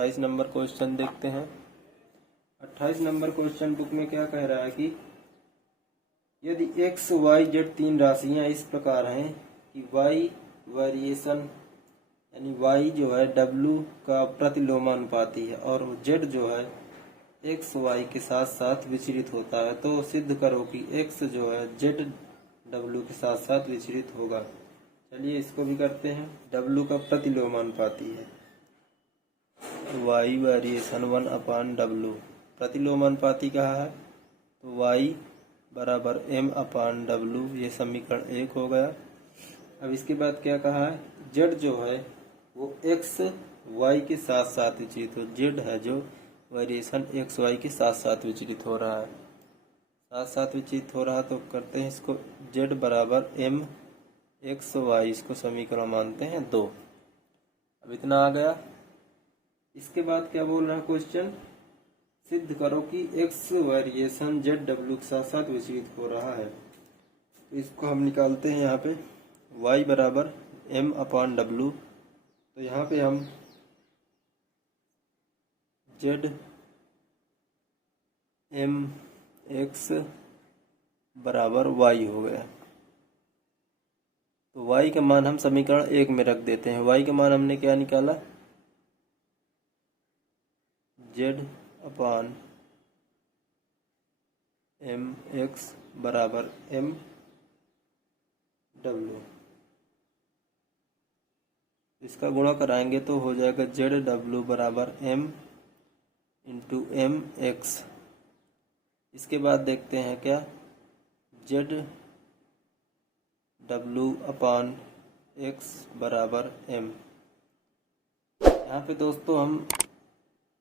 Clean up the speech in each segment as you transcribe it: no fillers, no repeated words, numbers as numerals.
28 number question देखते हैं। 28 number question book में क्या कह रहा है कि यदि x, y, z तीन राशियां इस प्रकार हैं कि y वेरिएशन यानी y जो है w का प्रतिलोमानुपाती है और z जो है x, y के साथ साथ विचलित होता है, तो सिद्ध करो कि x जो है z w के साथ साथ विचलित होगा। चलिए इसको भी करते हैं। w का प्रतिलोमानुपाती है, y वेरिएशन 1/w, प्रतिलोमानुपाती कहा है तो y बराबर m/w, ये समीकरण 1 हो गया। अब इसके बाद क्या कहा है, z जो है वो x y के साथ साथ विचलित हो, z है जो वेरिएशन x y के साथ साथ विचलित हो रहा है, साथ साथ विचलित हो रहा है, तो करते हैं इसको z बराबर m x y, इसको समीकरण मानते हैं 2। अब इतना आ गया। इसके बाद क्या बोल रहा है क्वेश्चन, सिद्ध करो कि x वेरिएशन z w के साथ साथ विचलित हो रहा है। तो इसको हम निकालते हैं यहाँ पे y बराबर m/w, तो यहाँ पे हम z m x बराबर y हो गया। तो y का मान हम समीकरण 1 में रख देते हैं। y का मान हमने क्या निकाला, z अपान m x बराबर m w, इसका गुणा कराएंगे तो हो जाएगा z w बराबर m इंटू m x। इसके बाद देखते हैं क्या, z w अपान x बराबर m। यहाँ पे दोस्तों हम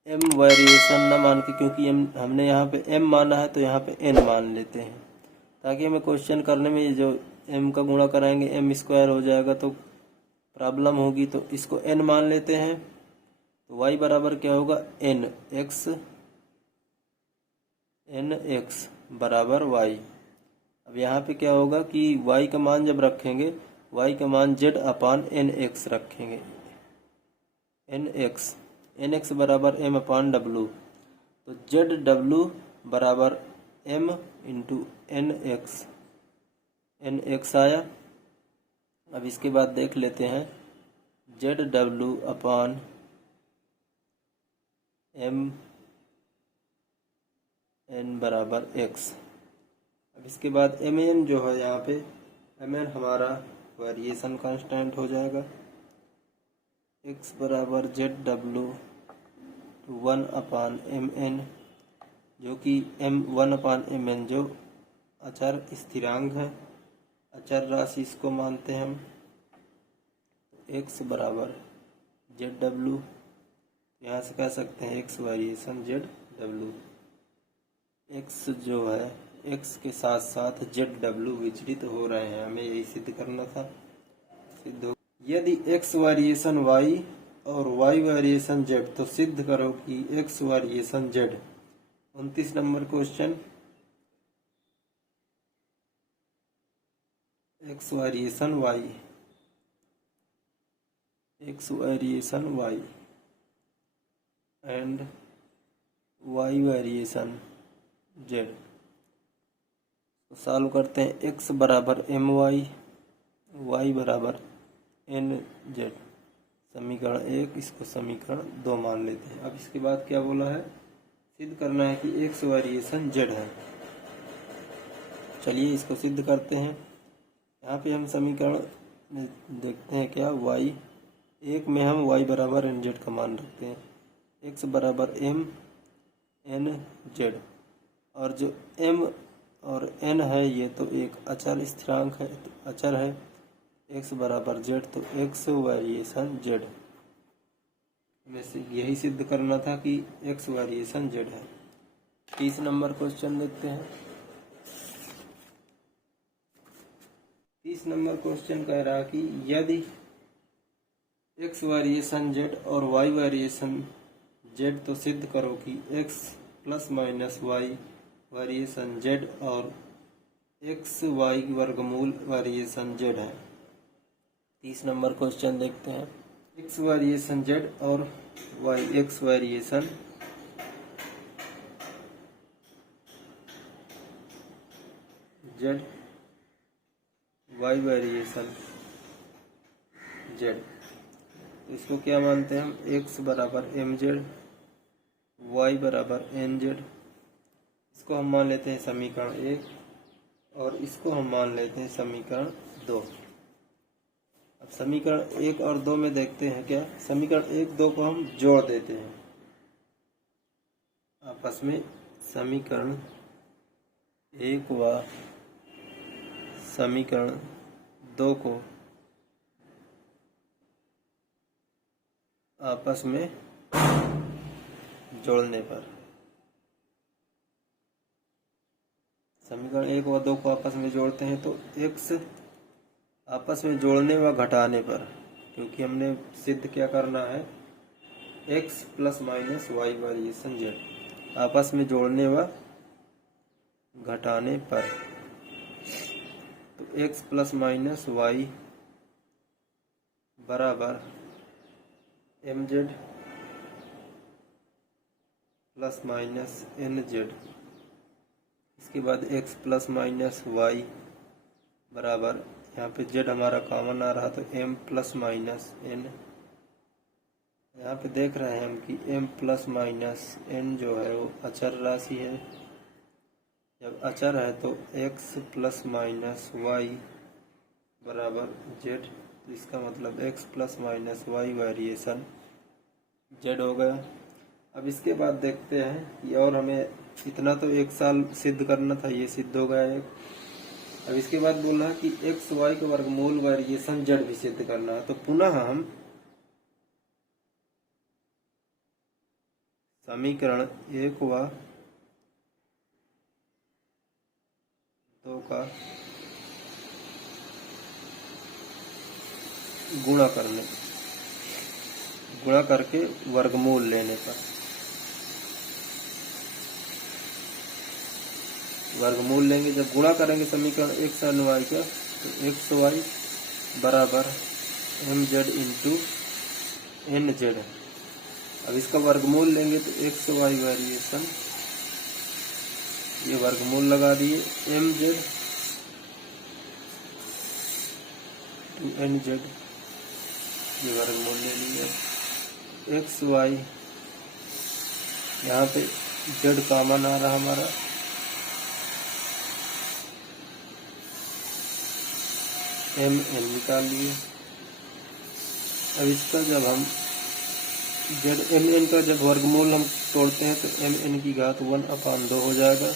m वेरिएशन न मान के, क्योंकि हमने यहाँ पे m माना है तो यहाँ पे n मान लेते हैं, ताकि हमें क्वेश्चन करने में जो m का गुणा कराएंगे m² हो जाएगा तो प्रॉब्लम होगी, तो इसको n मान लेते हैं। तो y बराबर क्या होगा, n x बराबर y। अब यहाँ पे क्या होगा कि y का मान जब रखेंगे, y का मान z अपान nx रखेंगे, nx बराबर m/w, तो zw बराबर m इंटू nx आया। अब इसके बाद देख लेते हैं zw अपान m n बराबर x। अब इसके बाद mn जो है, यहाँ पे mn हमारा वेरिएशन कांस्टेंट हो जाएगा, x बराबर zw 1/mn, जो कि m1/mn जो अचर स्थिरांक है, अचर राशि इसको मानते हैं हम। x बराबर zw, यहाँ से कह सकते हैं x वेरिएशन zw, x जो है x के साथ साथ zw विचलित हो रहे हैं, हमें यही सिद्ध करना था, सिद्ध हो। यदि x वेरिएशन y और y वेरिएशन z, तो सिद्ध करो कि x variation z। 29 number question, x variation y and y variation z, तो सॉल्व करते हैं। x बराबर my, y बराबर nz, समीकरण 1, इसको समीकरण 2 मान लेते हैं। अब इसके बाद क्या बोला है, सिद्ध करना है कि x वेरिएशन z है। चलिए इसको सिद्ध करते हैं। यहाँ पे हम समीकरण देखते हैं क्या, y 1 में हम y बराबर nz का मान रखते हैं, x बराबर m nz, और जो m और n है ये तो एक अचर स्थिरांक है, तो अचर है, x बराबर z, तो x वेरिएशन z। हमें यही सिद्ध करना था कि x वेरिएशन z है। 30 नंबर क्वेश्चन देखते हैं। 30 नंबर क्वेश्चन कह रहा कि यदि x वेरिएशन z और y वेरिएशन z, तो सिद्ध करो कि x plus minus y variation z और x y वर्गमूल वेरिएशन z है। 30 नंबर क्वेश्चन देखते हैं। x वेरिएशन z और y x variation z y variation z। इसको क्या मानते हैं हम, x बराबर mz, y बराबर nz। इसको हम मान लेते हैं समीकरण 1 और इसको हम मान लेते हैं समीकरण 2। अब समीकरण 1 और 2 में देखते हैं क्या, समीकरण 1 2 को हम जोड़ देते हैं आपस में। समीकरण 1 व समीकरण 2 को आपस में जोड़ने पर, समीकरण 1 व 2 को आपस में जोड़ते हैं तो x आपस में जोड़ने व घटाने पर, क्योंकि हमने सिद्ध क्या करना है, x plus minus y variation z आपस में जोड़ने व घटाने पर, तो x प्लस माइनस y बराबर mz प्लस माइनस nz। इसके बाद x प्लस माइनस y बराबर, यहाँ पे z हमारा कॉमन आ रहा तो m प्लस माइनस n। यहाँ पे देख रहे हैं हम कि m प्लस माइनस n जो है वो अचर राशि है। जब अचर है तो x प्लस माइनस y बराबर z, तो इसका मतलब x plus minus y variation z हो गया। अब इसके बाद देखते हैं कि, और हमें इतना तो एक साल सिद्ध करना था, ये सिद्ध हो गया एक। अब इसके बाद बोल रहा है कि x y का वर्गमूल वेरिएशन z भी सिद्ध करना है। तो पुनः हम समीकरण 1 व 2 का गुणा करके वर्गमूल लेने पर, वर्गमूल लेंगे जब गुणा करेंगे समीकरण x और y का, तो एक्स वाई बराबर mz इंटू nz। अब इसका वर्गमूल लेंगे तो एक्स वाई वेरिएशन, ये वर्गमूल लगा दिए, mz टू nz, ये वर्गमूल ले लिया। एक्स वाई, यहाँ पे z कॉमन आ रहा हमारा, m n निकाल लिए। अब इसका जब हम z m n का जब वर्गमूल हम तोड़ते हैं तो m n की घात 1/2 हो जाएगा।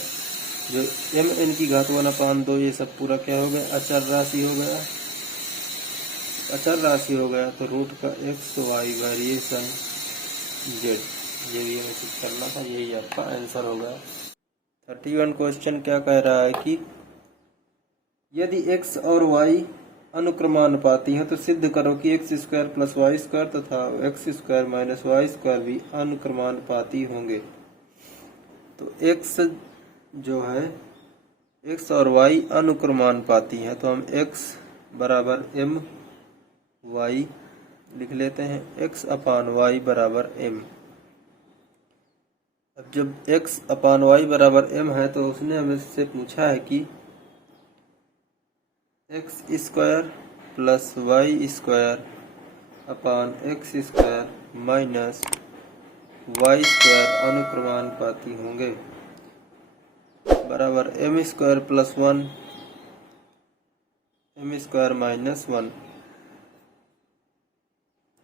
जो m n की घात 1/2, ये सब पूरा क्या हो गया, अचर राशि हो गया। अचर राशि हो गया तो रूट का एक्स वाई वेरिएशन जेड, ये भी हमें सिद्ध करना था, यही आपका आंसर होगा। 31 क्वेश्चन क्या कह रहा है कि यदि x और y अनुक्रमानुपाती हैं तो सिद्ध करो कि x square plus Y square तथा x square minus Y square भी अनुक्रमानुपाती होंगे। तो x जो है, x और y अनुक्रमानुपाती हैं, तो हम x बराबर m y लिख लेते हैं, x अपान y बराबर m। अब जब x अपान y बराबर m है तो उसने हमें से पूछा है कि x square plus Y square upon x square minus Y square अनुक्रमानुपाती होंगे बराबर m square plus 1 m square minus 1।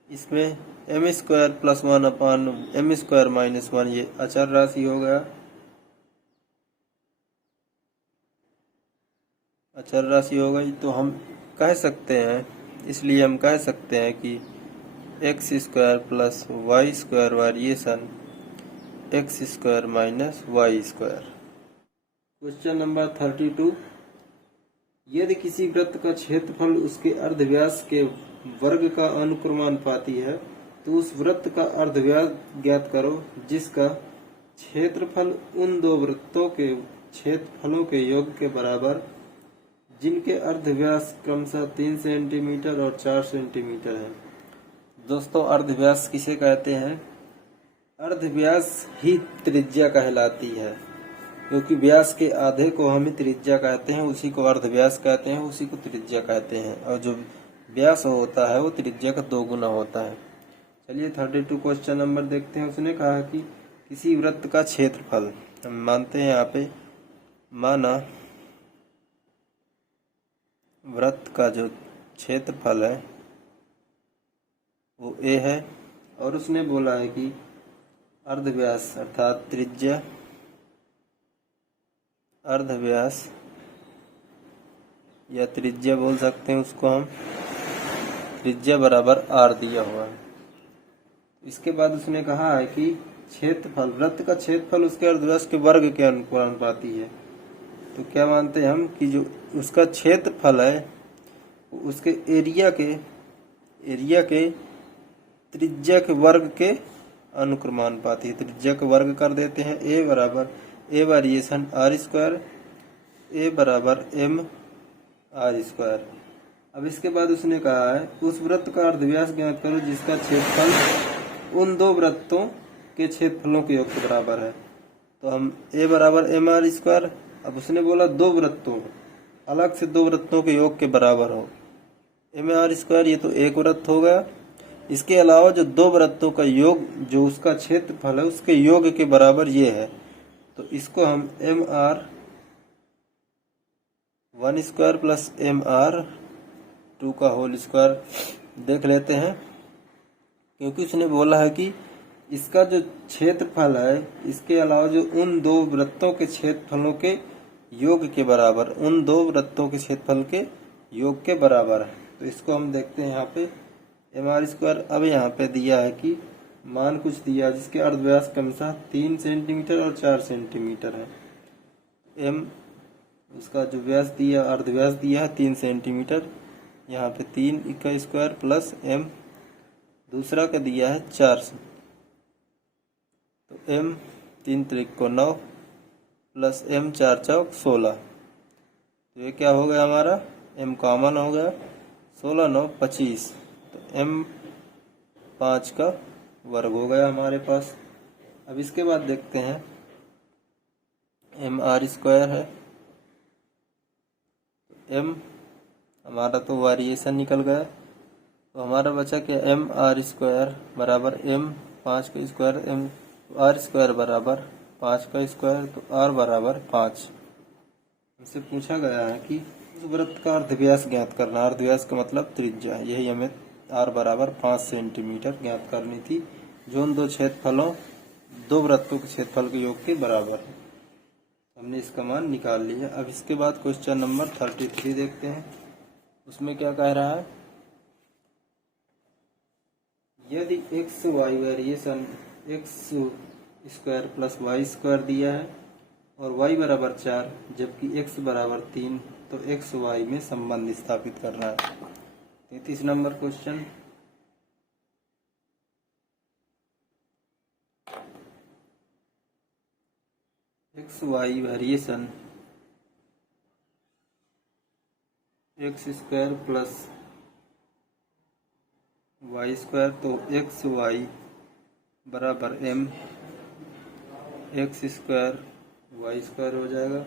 इसमें m square plus 1 upon m square minus 1 ये अचर राशि हो गया, अचर राशि हो गई। तो हम कह सकते हैं, इसलिए हम कह सकते हैं कि x square plus Y square variation x square minus Y square. Question number 32, यदि किसी वृत्त का क्षेत्रफल उसके अर्धव्यास के वर्ग का अनुक्रमानुपाती है तो उस वृत्त का अर्धव्यास ज्ञात करो जिसका क्षेत्रफल उन दो वृत्तों के क्षेत्रफलों के योग के बराबर जिनके अर्धव्यास क्रमशः 3 सेंटीमीटर और 4 सेंटीमीटर है। दोस्तों अर्धव्यास किसे कहते हैं? अर्धव्यास ही त्रिज्या कहलाती है, क्योंकि व्यास के आधे को हम त्रिज्या कहते हैं, उसी को अर्धव्यास कहते हैं, उसी को त्रिज्या कहते हैं। और जो व्यास होता है वो त्रिज्या का 2 गुना होता है। चलिए 32 क्वेश्चन नंबर देखते हैं। उसने कहा कि किसी वृत्त का क्षेत्रफल, हम मानते हैं यहाँ पे, माना वृत्त का जो क्षेत्रफल है वो a है, और उसने बोला है कि अर्धव्यास अर्थात त्रिज्या, अर्धव्यास या त्रिज्या बोल सकते हैं उसको हम, त्रिज्या बराबर r दिया हुआ है। इसके बाद उसने कहा है कि क्षेत्रफल, वृत्त का क्षेत्रफल उसके अर्धव्यास के वर्ग के अनुपाती है। तो क्या मानते हैं हम कि जो उसका क्षेत्रफल है उसके एरिया के त्रिज्या के वर्ग के अनुक्रमानुपाती है। त्रिज्या के वर्ग कर देते हैं। a बराबर a variation r square, a बराबर m r स्क्वायर। अब इसके बाद उसने कहा है उस वृत्त का अर्धव्यास ज्ञात करो जिसका क्षेत्रफल उन 2 वृत्तों के क्षेत्रफलों के योग के बराबर है। तो हम a बराबर m r स्क्वायर, अब उसने बोला 2 वृत्तों, अलग से 2 वृत्तों के योग के बराबर हो, m r स्क्वायर, ये तो एक वृत्त हो गया। इसके अलावा जो 2 वृत्तों का योग, जो उसका क्षेत्रफल है उसके योग के बराबर ये है, तो इसको हम m r 1 square plus m r 2 का होल स्क्वायर देख लेते हैं। क्योंकि उसने बोला है कि इसका जो क्षेत्रफल है इसके अलावा जो उन 2 वृत्तों के क्षेत्रफलों के योग के बराबर, उन 2 वृत्तों के क्षेत्रफल के योग के बराबर है। तो इसको हम देखते हैं यहाँ पे एम आर स्क्वायर। अब यहाँ पे दिया है कि मान कुछ दिया जिसके अर्धव्यास क्रमशः 3 सेंटीमीटर और 4 सेंटीमीटर है। एम उसका जो व्यास दिया, अर्धव्यास दिया है 3 सेंटीमीटर, यहाँ पे 3 का स्क्वायर प्लस एम दूसरा का दिया है 4, तो एम 3 त्रिक को 9 प्लस एम 4 चौक 16। तो ये क्या हो गया हमारा, एम कॉमन हो गया, 16 9 25, तो m 5 का वर्ग हो गया हमारे पास। अब इसके बाद देखते हैं m r स्क्वायर है, m हमारा तो वेरिएशन निकल गया, तो हमारा बचा क्या, m r स्क्वायर बराबर m 5 का स्क्वायर, m r स्क्वायर बराबर 5 का स्क्वायर, तो r बराबर 5। हमसे पूछा गया है कि उस वृत्त का अर्धव्यास ज्ञात करना, अर्धव्यास का मतलब त्रिज्या, यही हमें r बराबर 5 सेंटीमीटर ज्ञात करनी थी, जो उन 2 क्षेत्रफलों, 2 वृत्तों के क्षेत्रफल के योग के बराबर है। हमने इसका मान निकाल लिया। अब इसके बाद क्वेश्चन नंबर 33 देखते हैं। उसमें क्या कह रहा है, यदि x y variation x square plus Y square दिया है और y बराबर 4 जबकि x बराबर 3, तो x y में संबंध स्थापित करना है। 33 number question, X Y variation X square plus Y square, तो एक्स वाई बराबर m X square Y square हो जाएगा,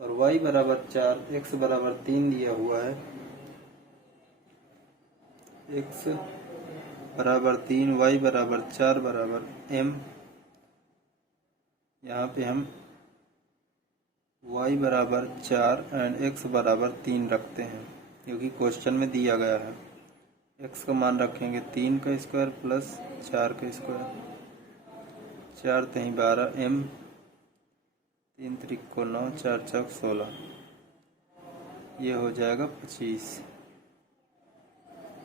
और y बराबर 4 x बराबर 3 दिया हुआ है, x बराबर 3 y बराबर 4 बराबर m। यहाँ पे हम y बराबर 4 एंड x बराबर 3 रखते हैं, क्योंकि क्वेश्चन में दिया गया है। x का मान रखेंगे 3 का स्क्वायर प्लस 4 का स्क्वायर, 4 3 12, m 3 त्रिक को 9, 4 चौक 16, ये हो जाएगा 25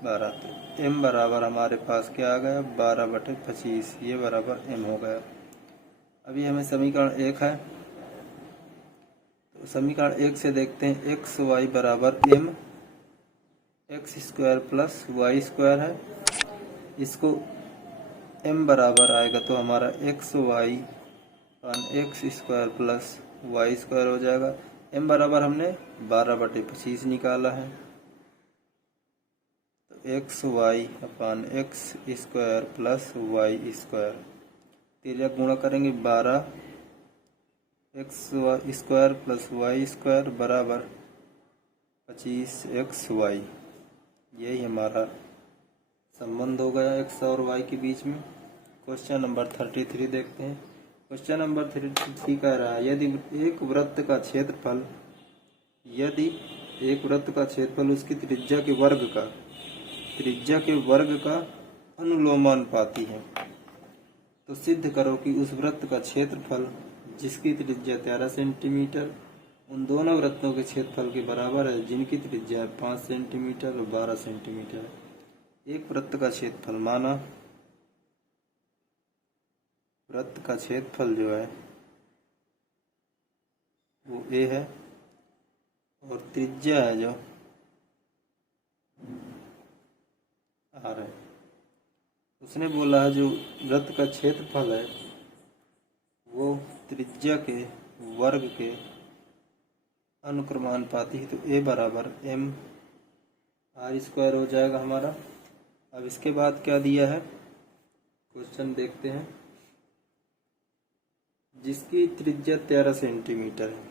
12। तो m बराबर हमारे पास क्या आ गया, 12/25, ये बराबर m हो गया। अभी हमें समीकरण 1 है, तो समीकरण 1 से देखते हैं, एक्स वाई बराबर m X square plus Y square है, इसको m बराबर आएगा तो हमारा X Y X square plus Y square हो जाएगा। m बराबर हमने 12/25 निकाला है, तो X Y upon X square plus Y square, तिर्यक गुणा करेंगे 12 X square plus Y square बराबर 25 एक्स वाई। यही हमारा संबंध हो गया एक्स और वाई के बीच में। क्वेश्चन नंबर 33 देखते हैं। क्वेश्चन नंबर 33 कह रहा है यदि एक वृत्त का क्षेत्रफल उसकी त्रिज्या के वर्ग का अनुलोमानुपाती है, तो सिद्ध करो कि उस वृत्त का क्षेत्रफल जिसकी त्रिज्या 13 सेंटीमीटर उन दोनों वृत्तों के क्षेत्रफल के बराबर है जिनकी त्रिज्या 5 सेंटीमीटर और 12 सेंटीमीटर है। एक वृत्त का क्षेत्रफल माना वृत्त का क्षेत्रफल जो है वो a है और त्रिज्या है जो r है। उसने बोला है जो वृत्त का क्षेत्रफल है वो त्रिज्या के वर्ग के अनुक्रमानुपाती है, तो a बराबर m r स्क्वायर हो जाएगा हमारा। अब इसके बाद क्या दिया है क्वेश्चन देखते हैं। जिसकी त्रिज्या 13 सेंटीमीटर है,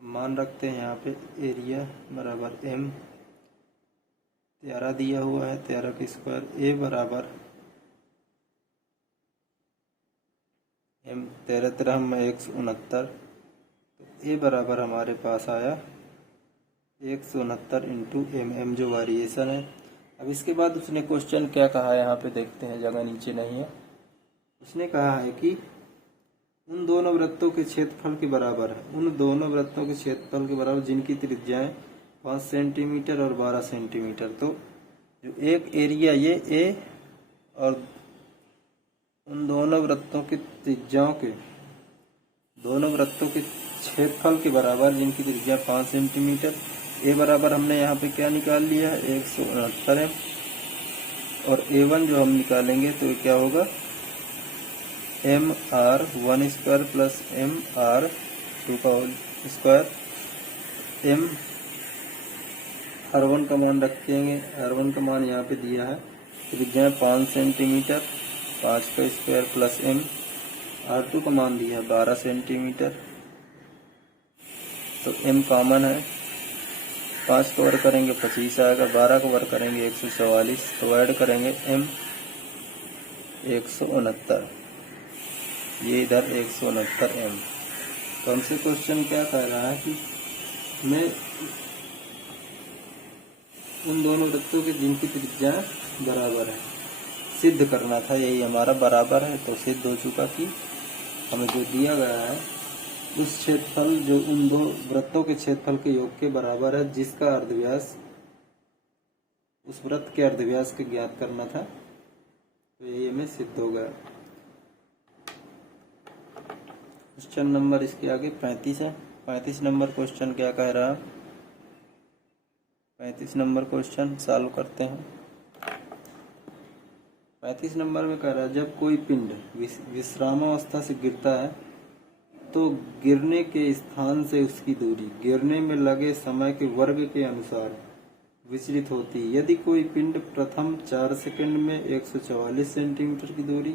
मान रखते हैं यहाँ पे एरिया बराबर m 13 दिया हुआ है, 13 का स्क्वायर, a बराबर m 13 में 169, तो a बराबर हमारे पास आया 169 इंटू m जो वेरिएशन है। अब इसके बाद उसने क्वेश्चन क्या कहा है यहाँ पे देखते हैं, जगह नीचे नहीं है। उसने कहा है कि उन दोनों वृत्तों के क्षेत्रफल के बराबर है, उन दोनों वृत्तों के क्षेत्रफल के बराबर जिनकी त्रिज्याएं 5 सेंटीमीटर और 12 सेंटीमीटर। तो जो एक एरिया ये a और उन दोनों वृत्तों की त्रिज्याओं के दोनों वृत्तों के क्षेत्रफल के बराबर जिनकी त्रिज्या 5 सेंटीमीटर, a बराबर हमने यहाँ पे क्या निकाल लिया है 169 है, और a1 जो हम निकालेंगे तो ये क्या होगा m r 1 square plus m r 2 का होल स्क्वायर। m r1 का मान रखेंगे, r1 का मान यहाँ पे दिया है त्रिज्या 5 सेंटीमीटर, 5 का स्क्वायर प्लस m r2 का मान दिया है 12 सेंटीमीटर, तो m कॉमन है, 5 को वर्ग करेंगे 25 आएगा, 12 को वर्ग करेंगे 144, तो ऐड करेंगे m 169, ये इधर 169 m। तो हमसे क्वेश्चन क्या कह रहा है कि मैं उन दोनों वृत्तों के जिनकी त्रिज्या बराबर है सिद्ध करना था, यही हमारा बराबर है। तो सिद्ध हो चुका कि हमें जो दिया गया है उस क्षेत्रफल जो उन दो वृत्तों के क्षेत्रफल के योग के बराबर है जिसका अर्धव्यास उस वृत्त के अर्धव्यास के ज्ञात करना था, तो ये हमें सिद्ध हो गया। क्वेश्चन नंबर इसके आगे 35 है। 35 नंबर क्वेश्चन क्या कह रहा है, 35 नंबर क्वेश्चन सॉल्व करते हैं। 35 नंबर में कह रहा है जब कोई पिंड विश्रामावस्था से गिरता है तो गिरने के स्थान से उसकी दूरी गिरने में लगे समय के वर्ग के अनुसार विचलित होती है। यदि कोई पिंड प्रथम 4 सेकंड में 144 सेंटीमीटर की दूरी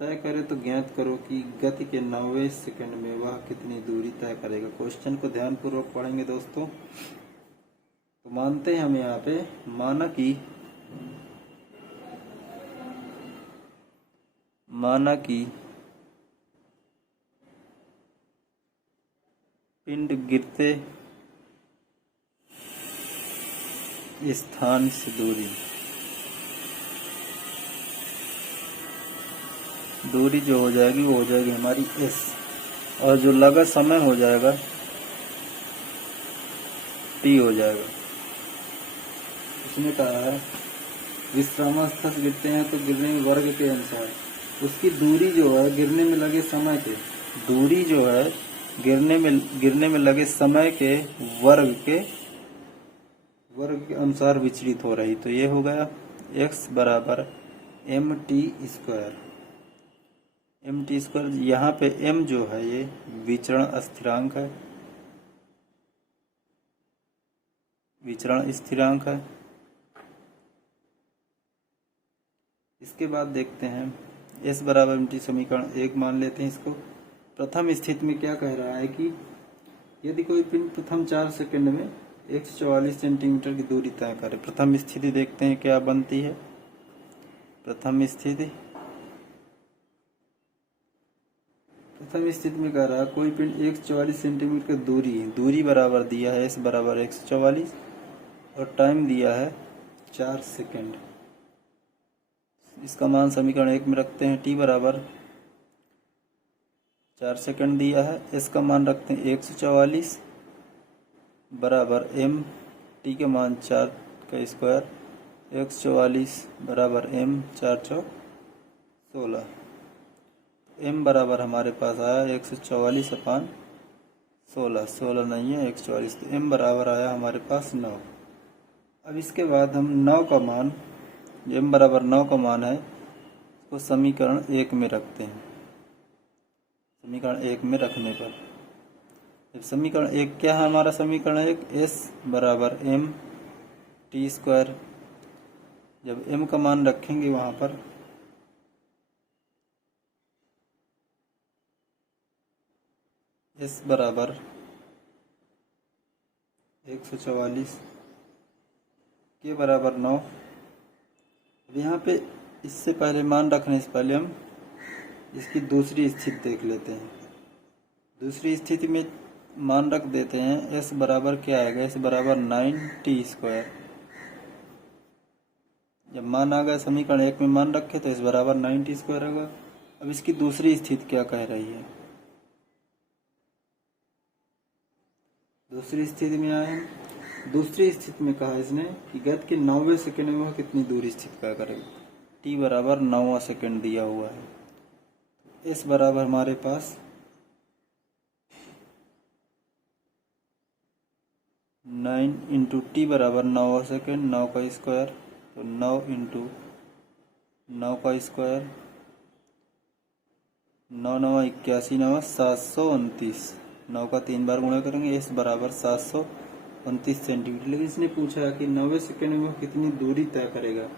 तय करे तो ज्ञात करो कि गति के 90वें सेकंड में वह कितनी दूरी तय करेगा। क्वेश्चन को ध्यान पूर्वक पढ़ेंगे दोस्तों। तो मानते हैं हम यहाँ पे माना कि पिंड गिरते स्थान से दूरी जो हो जाएगी वो हो जाएगी हमारी s, और जो लगा समय हो जाएगा t हो जाएगा। उसने कहा है विश्रामावस्था से गिरते हैं तो गिरने में वर्ग के अनुसार उसकी दूरी जो है गिरने में लगे समय के दूरी जो है गिरने में लगे समय के वर्ग के अनुसार विचलित हो रही। तो ये हो गया x बराबर mt स्क्वायर। mt स्क्वायर यहाँ पे m जो है ये विचरण स्थिरांक है, विचरण स्थिरांक है, इसके बाद देखते हैं S बराबर एम समीकरण 1 मान लेते हैं इसको। प्रथम स्थिति में क्या कह रहा है कि यदि कोई पिंड प्रथम 4 सेकंड में 144 सेंटीमीटर की दूरी तय करे। प्रथम स्थिति देखते हैं क्या बनती है। प्रथम स्थिति में कह रहा है कोई पिंड 144 सेंटीमीटर की दूरी बराबर दिया है S बराबर 144 और टाइम दिया है 4 सेकंड। इसका मान समीकरण 1 में रखते हैं। t बराबर 4 सेकंड दिया है। S का मान रखते हैं 144 बराबर m, t के मान 4 का स्क्वायर, 144 बराबर m 4 चौक 16। m बराबर हमारे पास आया 144 अपान 16 नहीं है 144, तो m बराबर आया हमारे पास 9। अब इसके बाद हम 9 का मान, जो m बराबर 9 का मान है, उसको समीकरण 1 में रखते हैं। समीकरण 1 में रखने पर जब समीकरण 1 क्या है हमारा समीकरण 1, S बराबर m t स्क्वायर। जब m का मान रखेंगे वहाँ पर S बराबर 144 के बराबर 9। अब यहाँ पे इससे पहले मान रखने से पहले हम इसकी दूसरी स्थिति देख लेते हैं। दूसरी स्थिति में मान रख देते हैं S बराबर क्या आएगा, S बराबर 9t स्क्वायर। जब मान आ गया समीकरण 1 में मान रखे तो S बराबर 9t स्क्वायर होगा। अब इसकी दूसरी स्थिति क्या कह रही है। दूसरी स्थिति में आए हैं। दूसरी स्थिति में कहा इसने कि गति के 9वें सेकंड में वह कितनी दूरी स्थित क्या करेगा। t बराबर 9वां सेकंड दिया हुआ है। S बराबर हमारे पास 9 इंटू टी बराबर 9वां सेकंड, 9 का स्क्वायर, तो 9 इंटू 9 का स्क्वायर, 9 9 81 9 729, 9 का 3 बार गुणा करेंगे। S बराबर 729 सेंटीमीटर। लेकिन इसने पूछा है कि 9वें सेकंड में कितनी दूरी तय करेगा।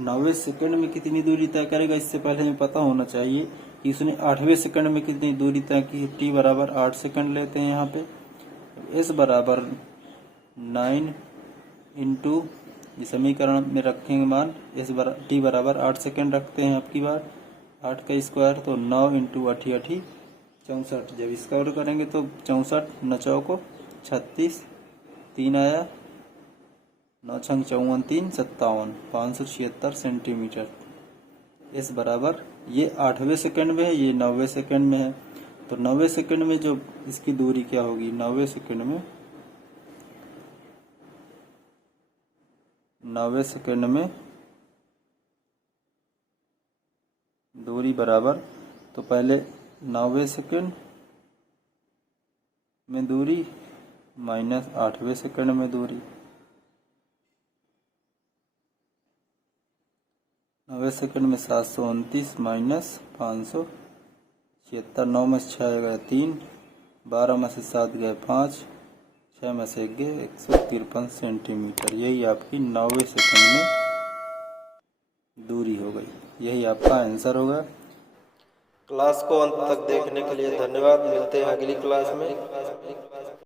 9वें सेकंड में कितनी दूरी तय करेगा, इससे पहले हमें पता होना चाहिए कि उसने 8वें सेकंड में कितनी दूरी तय की। t बराबर 8 सेकंड लेते हैं यहाँ पे। S बराबर 9 इंटू, समीकरण में रखेंगे मान, t बराबर 8 सेकंड रखते हैं आपकी बार, 8 का स्क्वायर, तो 9 इंटू 8 64। जब इसका ऑर्डर करेंगे तो 64 9 चौको 36, 3 आया, 9 छंग 54 3 57, 576 सेंटीमीटर। S बराबर, ये 8वें सेकंड में है, ये 9वें सेकंड में है। तो 9वें सेकंड में जो इसकी दूरी क्या होगी, 9वें सेकंड में दूरी बराबर, तो पहले 9वें सेकंड में दूरी माइनस 8वें सेकंड में दूरी। 9वें सेकंड में 729 माइनस 576, 9 में से 6 गए 3, 12 में से 7 गए 5, 6 में से 1 गए 153 सेंटीमीटर। यही आपकी 9वें सेकंड में दूरी हो गई। यही आपका आंसर होगा। क्लास को अंत तक देखने के लिए धन्यवाद। मिलते हैं अगली क्लास में।